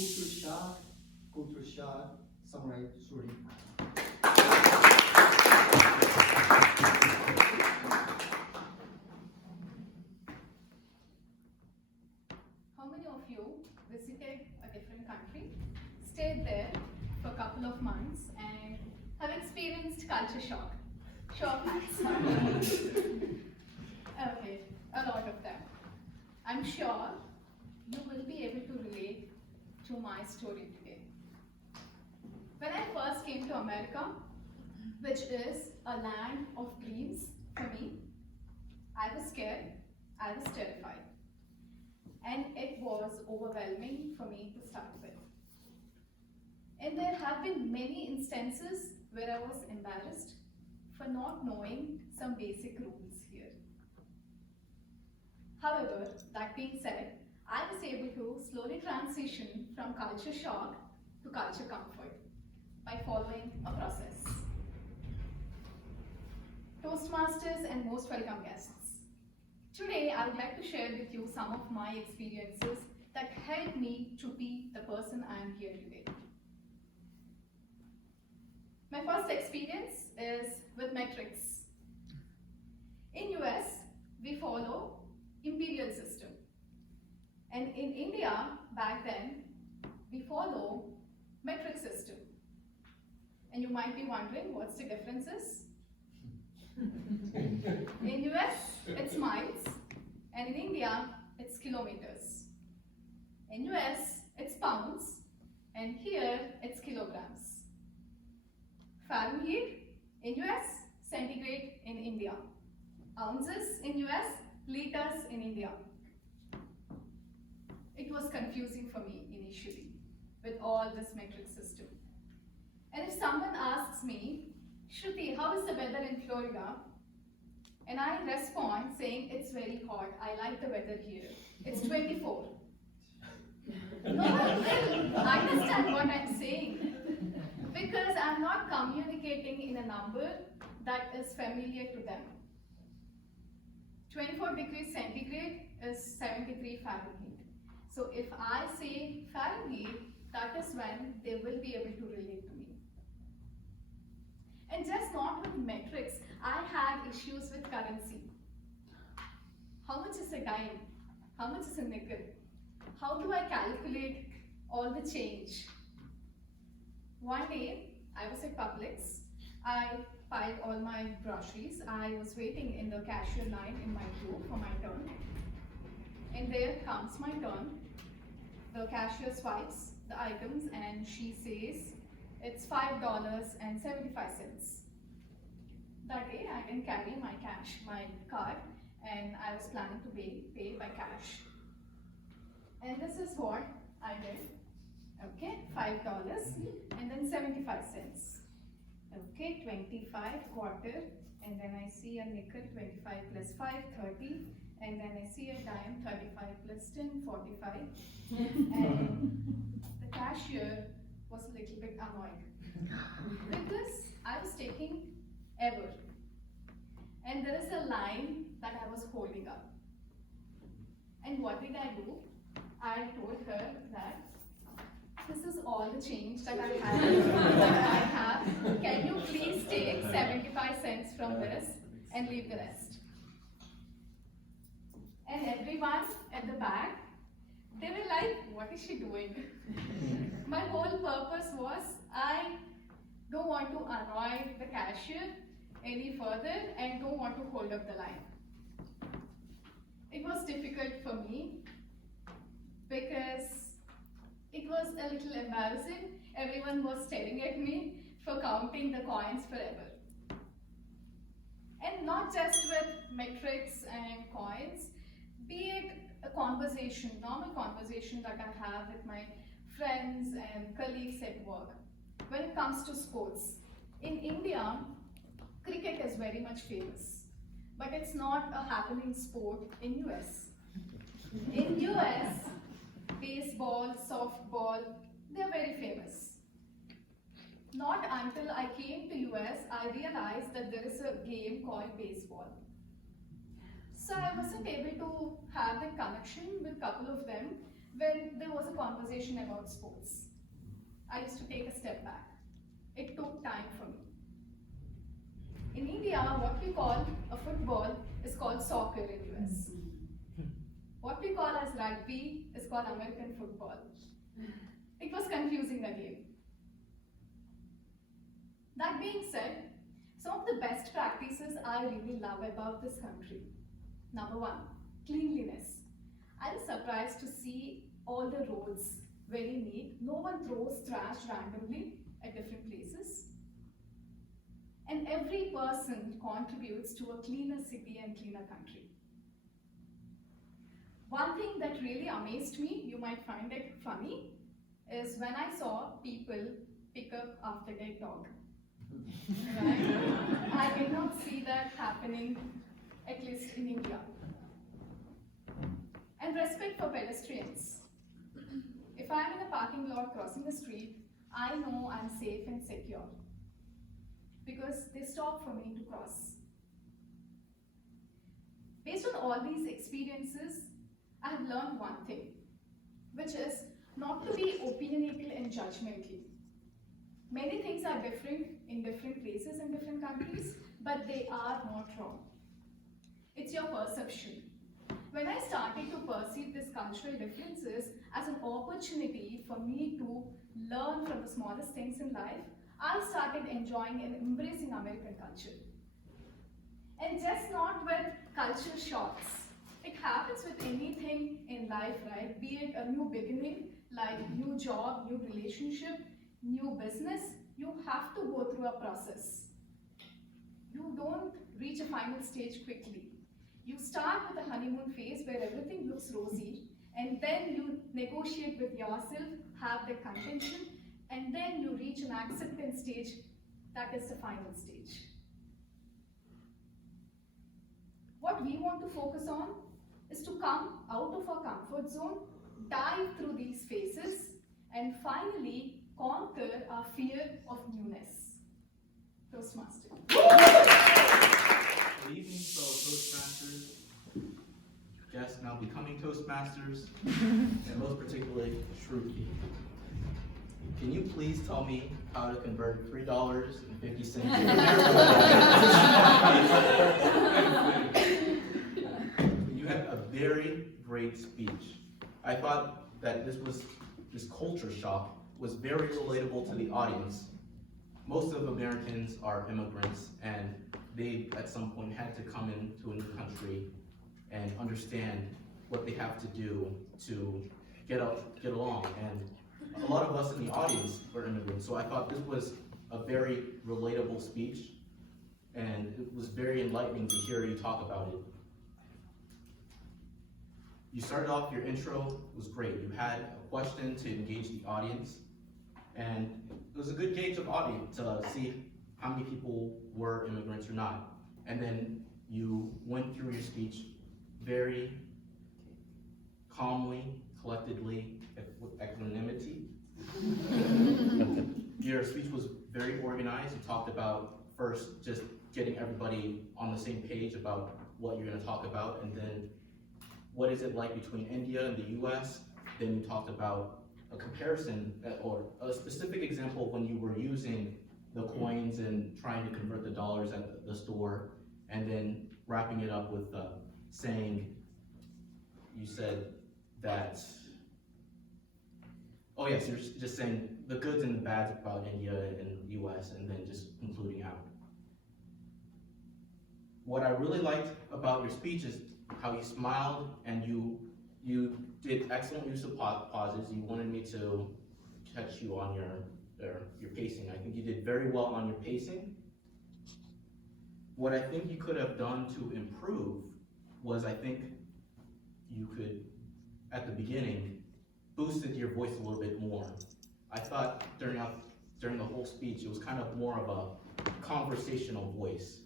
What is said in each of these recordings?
culture shock, Samurai Sruthi. How many of you visited a different country, stayed there for a couple of months, and have experienced culture shock? Show of hands. Okay, a lot of them. I'm sure you will be able to relate to my story today. When I first came to America, which is a land of dreams for me, I was scared, I was terrified, and it was overwhelming for me to start with. And there have been many instances where I was embarrassed for not knowing some basic rules here. However, that being said, I was able to slowly transition from culture shock to culture comfort by following a process. Toastmasters and most welcome guests. Today, I would like to share with you some of my experiences that helped me to be the person I am here today. My first experience is with metrics. In US, we follow imperial system. And in India, back then, we follow metric system. And you might be wondering what's the differences? In US, it's miles, and in India, it's kilometers. In US, it's pounds, and here, it's kilograms. Fahrenheit in US, centigrade in India. Ounces in US, liters in India. It was confusing for me initially with all this metric system. And if someone asks me, Shruti, how is the weather in Florida? And I respond saying, it's very hot. I like the weather here. It's 24. No one will understand what I'm saying because I'm not communicating in a number that is familiar to them. 24 degrees centigrade is 73 Fahrenheit. So if I say Fahrenheit, that is when they will be able to relate to me. And just not with metrics, I had issues with currency. How much is a dime? How much is a nickel? How do I calculate all the change? One day, I was at Publix. I piled all my groceries. I was waiting in the cashier line in my queue for my turn. And there comes my turn. The cashier swipes the items and she says, it's $5.75. That day I didn't carry my card, and I was planning to pay by cash. And this is what I did. Okay, $5 and then 75 cents. Okay, 25 quarter, and then I see a nickel, 25 plus 5, 30, and then I see a dime, 35 plus 10, 45. And the cashier was a little bit annoyed. With this, I was taking ever. And there is a line that I was holding up. And what did I do? I told her that this is all the change that I have. Can you please take 75 cents from this and leave the rest? And everyone at the back, they were like, what is she doing? My whole purpose was, I don't want to annoy the cashier any further and don't want to hold up the line. It was difficult for me because it was a little embarrassing. Everyone was staring at me for counting the coins forever. And not just with metrics and coins, be it a conversation, normal conversation that I have with my friends and colleagues at work. When it comes to sports, in India, cricket is very much famous, but it's not a happening sport in US. In US, baseball, softball, they're very famous. Not until I came to US, I realized that there is a game called baseball. So I wasn't able to have the connection with a couple of them when there was a conversation about sports, I used to take a step back. It took time for me. In India, what we call a football is called soccer in US. What we call as rugby is called American football. It was confusing again. That being said, some of the best practices I really love about this country. Number one, cleanliness. I was surprised to see all the roads very neat. No one throws trash randomly at different places. And every person contributes to a cleaner city and cleaner country. One thing that really amazed me, you might find it funny, is when I saw people pick up after their dog. Right? I did not see that happening, at least in India. And respect for pedestrians. If I'm in a parking lot crossing the street, I know I'm safe and secure because they stop for me to cross. Based on all these experiences, I have learned one thing, which is not to be opinionated and judgmental. Many things are different in different places and different countries, but they are not wrong. It's your perception. When I started to perceive these cultural differences as an opportunity for me to learn from the smallest things in life, I started enjoying and embracing American culture. And just not with culture shocks. It happens with anything in life, right? Be it a new beginning, like new job, new relationship, new business, you have to go through a process. You don't reach a final stage quickly. You start with the honeymoon phase where everything looks rosy, and then you negotiate with yourself, have the contention, and then you reach an acceptance stage. That is the final stage. What we want to focus on is to come out of our comfort zone, dive through these phases, and finally conquer our fear of newness. Toastmasters. Good evening, fellow Toastmasters, guests now becoming Toastmasters, and most particularly, Sruthi. Can you please tell me how to convert $3.50 to You had a very great speech. I thought that this culture shock was very relatable to the audience. Most of Americans are immigrants, and they at some point had to come into a new country and understand what they have to do to get along. And a lot of us in the audience were immigrants, so I thought this was a very relatable speech, and it was very enlightening to hear you talk about it. You started off, your intro was great. You had a question to engage the audience, and it was a good gauge of audience to see how many people were immigrants or not. And then you went through your speech very calmly, collectedly, with equanimity. Your speech was very organized. You talked about first just getting everybody on the same page about what you're going to talk about, and then what is it like between India and the US. Then you talked about a comparison or a specific example when you were using the coins and trying to convert the dollars at the store, and then wrapping it up with saying, you said that, oh yes, you're just saying the goods and the bads about India and the US, and then just concluding out. What I really liked about your speech is how you smiled, and you did excellent use of pauses. You wanted me to catch you on your pacing. I think you did very well on your pacing. What I think you could have done to improve was, I think you could, at the beginning, boosted your voice a little bit more. I thought during the whole speech, it was kind of more of a conversational voice.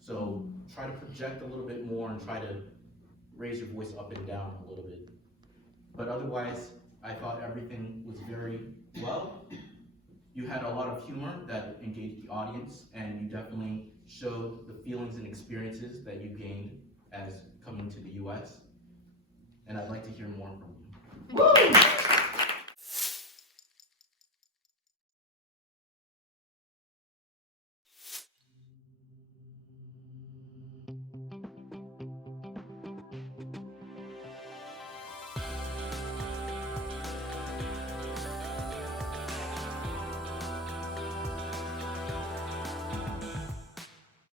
So try to project a little bit more and try to raise your voice up and down a little bit. But otherwise, I thought everything was very well. You had a lot of humor that engaged the audience, and you definitely showed the feelings and experiences that you gained as coming to the US. And I'd like to hear more from you. Woo!